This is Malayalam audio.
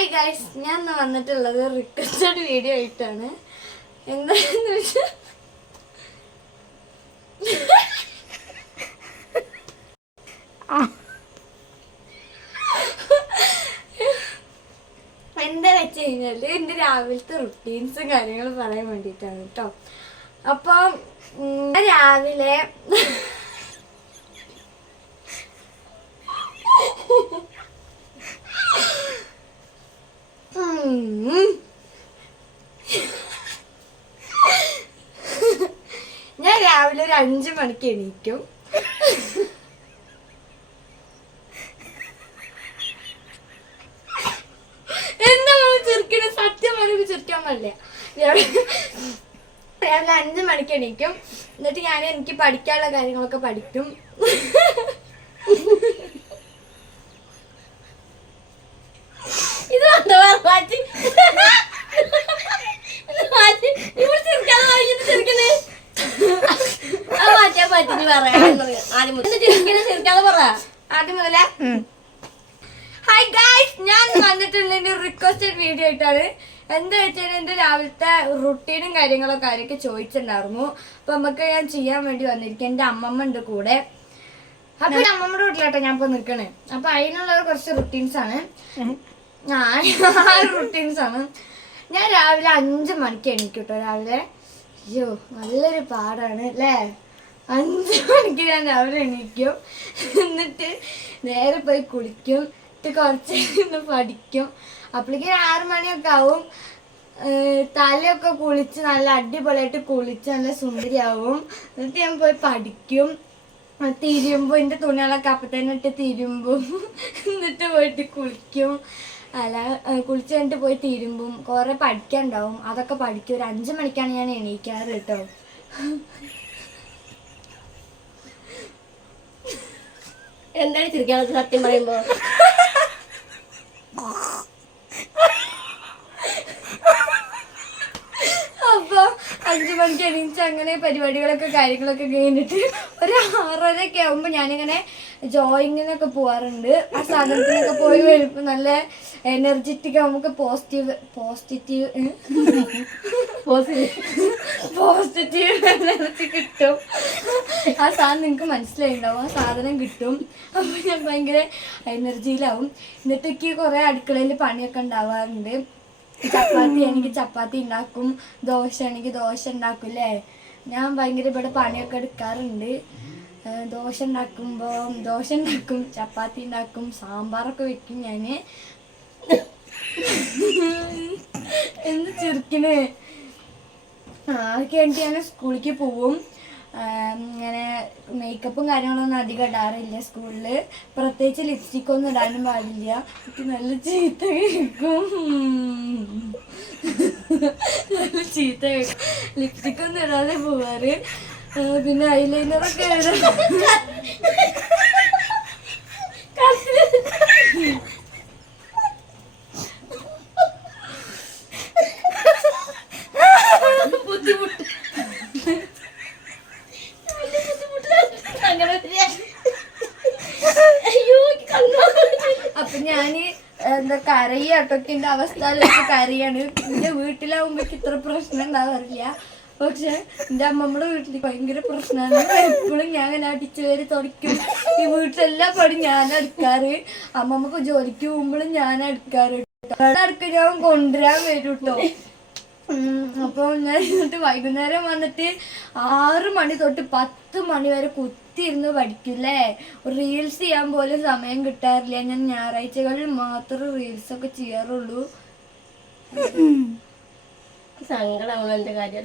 ഹായ് ഗൈസ്, ഞാൻ വന്നിട്ടുള്ളത് റിക്വസ്റ്റഡ് വീഡിയോ ആയിട്ടാണ്. എന്താണെന്ന് വെച്ചാൽ എന്താ വെച്ച് കഴിഞ്ഞാല് എന്റെ രാവിലത്തെ റുട്ടീൻസും കാര്യങ്ങളും പറയാൻ വേണ്ടിയിട്ടാണ് കേട്ടോ. അപ്പം രാവിലെ ഞാൻ രാവിലെ ഒരു 5 മണിക്ക് എണീക്കും. എന്താ ചെറുക്കിന് സത്യം പറയുമ്പോൾ ചെറുക്കാൻ പാടില്ല. രാവിലെ 5 മണിക്ക് എണീക്കും. എന്നിട്ട് എനിക്ക് പഠിക്കാനുള്ള കാര്യങ്ങളൊക്കെ പഠിക്കും. ഇത് മാറ്റി ആദ്യം മുതലേ. ഹായ് ഗൈസ്, ഞാൻ വന്നിട്ടുള്ള എന്റെ റിക്വസ്റ്റഡ് വീഡിയോ ആയിട്ടാണ്. എന്താ വെച്ചാൽ എന്റെ രാവിലത്തെ റുട്ടീനും കാര്യങ്ങളൊക്കെ ആരൊക്കെ ചോദിച്ചിട്ടുണ്ടായിരുന്നു. അപ്പൊ നമുക്ക് ഞാൻ ചെയ്യാൻ വേണ്ടി വന്നിരിക്കും. എന്റെ അമ്മമ്മ ഉണ്ട് കൂടെ. അപ്പൊ അമ്മമ്മയുടെ വീട്ടിലാട്ടോ ഞാൻ ഇപ്പൊ നിൽക്കണേ. അപ്പൊ അതിനുള്ള കുറച്ച് റുട്ടീൻസ് ആണ്. റുട്ടീൻസ് ആണ്. ഞാൻ രാവിലെ 5 മണിക്ക് എണീക്കട്ടോ. രാവിലെ അയ്യോ നല്ലൊരു പാടാണ് അല്ലേ. 5 മണിക്ക് ഞാൻ രാവിലെ എണീക്കും. എന്നിട്ട് നേരെ പോയി കുളിക്കും. കുറച്ച് പഠിക്കും. അപ്പോഴേക്കും 6 മണിയൊക്കെ ആവും. തലയൊക്കെ കുളിച്ച് നല്ല അടിപൊളിയായിട്ട് കുളിച്ച് നല്ല സുന്ദരിയാവും. എന്നിട്ട് ഞാൻ പോയി പഠിക്കും. തിരുമ്പും. എൻ്റെ തുണികളൊക്കെ അപ്പം തന്നെ ഇട്ട് തിരുമ്പും. എന്നിട്ട് പോയിട്ട് കുളിക്കും. അല്ല കുളിച്ച് കഴിഞ്ഞിട്ട് പോയി തിരുമ്പും. കുറെ പഠിക്കാനുണ്ടാവും. അതൊക്കെ പഠിക്കും. ഒരു 5 മണിക്കാണ് ഞാൻ എണീക്കാറ് കേട്ടോ. എന്താണ് ചിരിക്കാനുള്ളത് സത്യം പറയുമ്പോ? അപ്പൊ 5 മണിക്ക് എണീച്ച് അങ്ങനെ പരിപാടികളൊക്കെ കാര്യങ്ങളൊക്കെ കഴിഞ്ഞിട്ട് ഒരു 6:30 ആവുമ്പോ ഞാനിങ്ങനെ ജോയിങ്ങിനൊക്കെ പോവാറുണ്ട്. ആ സാധനത്തിനൊക്കെ പോയി വരുമ്പോ നല്ല എനർജറ്റിക് നമുക്ക് പോസിറ്റീവ് എനർജി കിട്ടും. ആ സാധനം നിങ്ങൾക്ക് മനസ്സിലായിണ്ടാവും. ആ സാധനം കിട്ടും. അപ്പൊ ഞാൻ ഭയങ്കര എനർജിയിലാവും. എന്നിട്ടേക്ക് കുറെ അടുക്കളയിൽ പണിയൊക്കെ ഉണ്ടാവാറുണ്ട്. ചപ്പാത്തി ആണെങ്കിൽ ചപ്പാത്തി ഉണ്ടാക്കും. ദോശ ആണെങ്കിൽ ദോശ ഉണ്ടാക്കും അല്ലേ. ഞാൻ ഭയങ്കര ഇവിടെ പണിയൊക്കെ എടുക്കാറുണ്ട്. ദോശ ഉണ്ടാക്കും, ചപ്പാത്തി ഉണ്ടാക്കും, സാമ്പാറൊക്കെ വെക്കും ഞാന്. എന്ത് ചെറുക്കിന് അതൊക്കെ കഴിഞ്ഞിട്ട് ഞാൻ സ്കൂളിലേക്ക് പോവും. ഇങ്ങനെ മേക്കപ്പും കാര്യങ്ങളൊന്നും അധികം ഇടാറില്ല സ്കൂളില്. പ്രത്യേകിച്ച് ലിപ്സ്റ്റിക് ഒന്നും ഇടാനും പാടില്ല. എനിക്ക് നല്ല ചീത്ത കേൾക്കും. ലിപ്സ്റ്റിക് ഒന്നും ഇടാതെ പോവാറ്. പിന്നെ ഐലൈനറൊക്കെ ബുദ്ധിമുട്ട്. അപ്പൊ ഞാന് എന്താ കരയാട്ടൊക്കെ എന്റെ അവസ്ഥയിലൊക്കെ കരയാണ്. എന്റെ വീട്ടിലാവുമ്പോ ഇത്ര പ്രശ്നം ഉണ്ടാവാറില്ല. പക്ഷെ എന്റെ അമ്മമ്മയുടെ വീട്ടിൽ ഭയങ്കര പ്രശ്നമാണ്. എപ്പോഴും ഞാൻ അങ്ങനെ അടിച്ചു കയറി തുടയ്ക്കും. ഈ വീട്ടിലെല്ലാ പണി ഞാനെടുക്കാറ്. അമ്മമ്മക്ക് ജോലിക്ക് പോകുമ്പോഴും ഞാനെടുക്കാറ്. അടുക്ക ഞാൻ കൊണ്ടുവരാൻ വരും കേട്ടോ. അപ്പൊ ഞാൻ എന്നിട്ട് വൈകുന്നേരം വന്നിട്ട് 6 മണി തൊട്ട് 10 മണി വരെ കുത്തിയിരുന്ന് പഠിക്കില്ലേ. റീൽസ് ചെയ്യാൻ പോലും സമയം കിട്ടാറില്ല. ഞാൻ ഞായറാഴ്ചകളിൽ മാത്രം റീൽസ് ഒക്കെ ചെയ്യാറുള്ളൂ. സങ്കടമാവുന്ന എന്റെ കാര്യം.